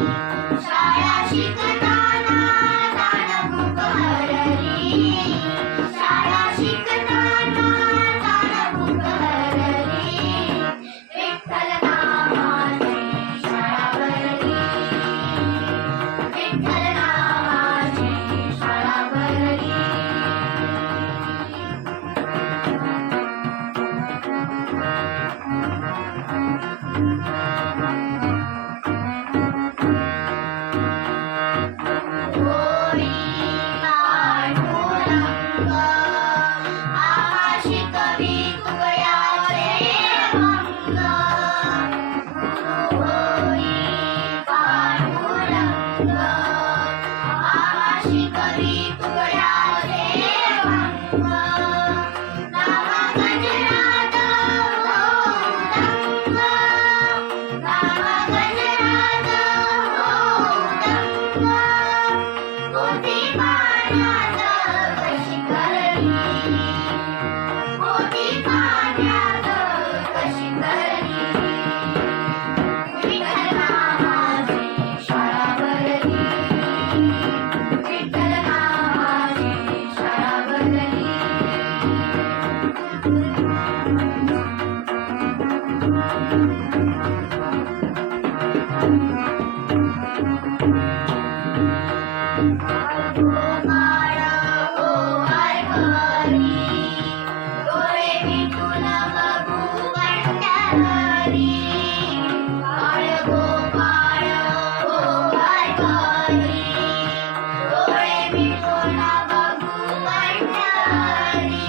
शाळा शिकताना ताण खूप हरली, शाळा शिकताना ताण खूप हरली, विठ्ठल नामाची शाळा भरली, विठ्ठल नामाची शाळा भरली. होई पांडुरंग आकाशी कवी तुकयाचे भंग, गुरु होई पांडुरंग आकाशी कवी तुकयाचे भंग, नाम गजरात होऊ दंग, नाम गजरात होऊ दंग, पोथी पाण्यात कशी करली, पोथी पाण्यात कशी करली, विठ्ठल नामाची शाळा भरली, विठ्ठल नामाची शाळा भरली. गोपाळ हो वारकरी, डोळे मिटून बघू पंढरी, बाळ गोपाळ हो वारकरी, डोळे मिटून बघू पंढरी,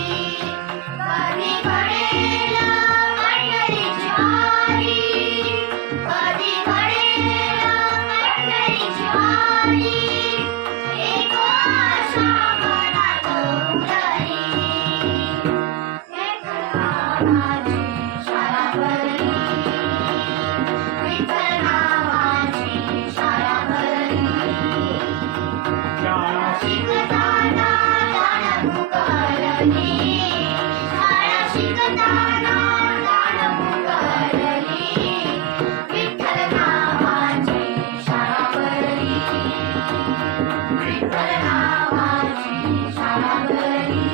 कधी घडेल पंढरीची वारी, कधी घडेल पंढरीची वारी, एक आशा मनात उरली, विठ्ठल नामाची शाळा भरली, विठ्ठल नामाची शाळा भरली. शाळा शिकताना ताण खूप हरली, शाळा शिकताना ताण खूप हरली, विठ्ठल नामाची शाळा भरली, विठ्ठल नामाची शाळा भरली.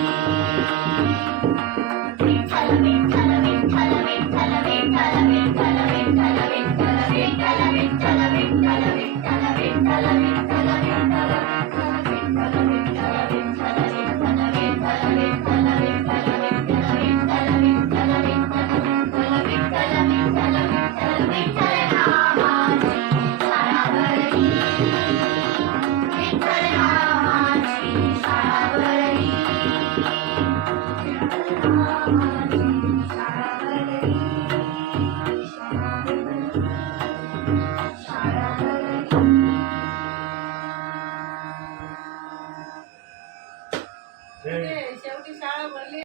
विठ्ठल विठ्ठल विठ्ठल विठ्ठल विठ्ठल विठ्ठल विठ्ठल विठ्ठल विठ्ठल विठ्ठल विठ्ठल विठ्ठल विठ्ठल विठ्ठल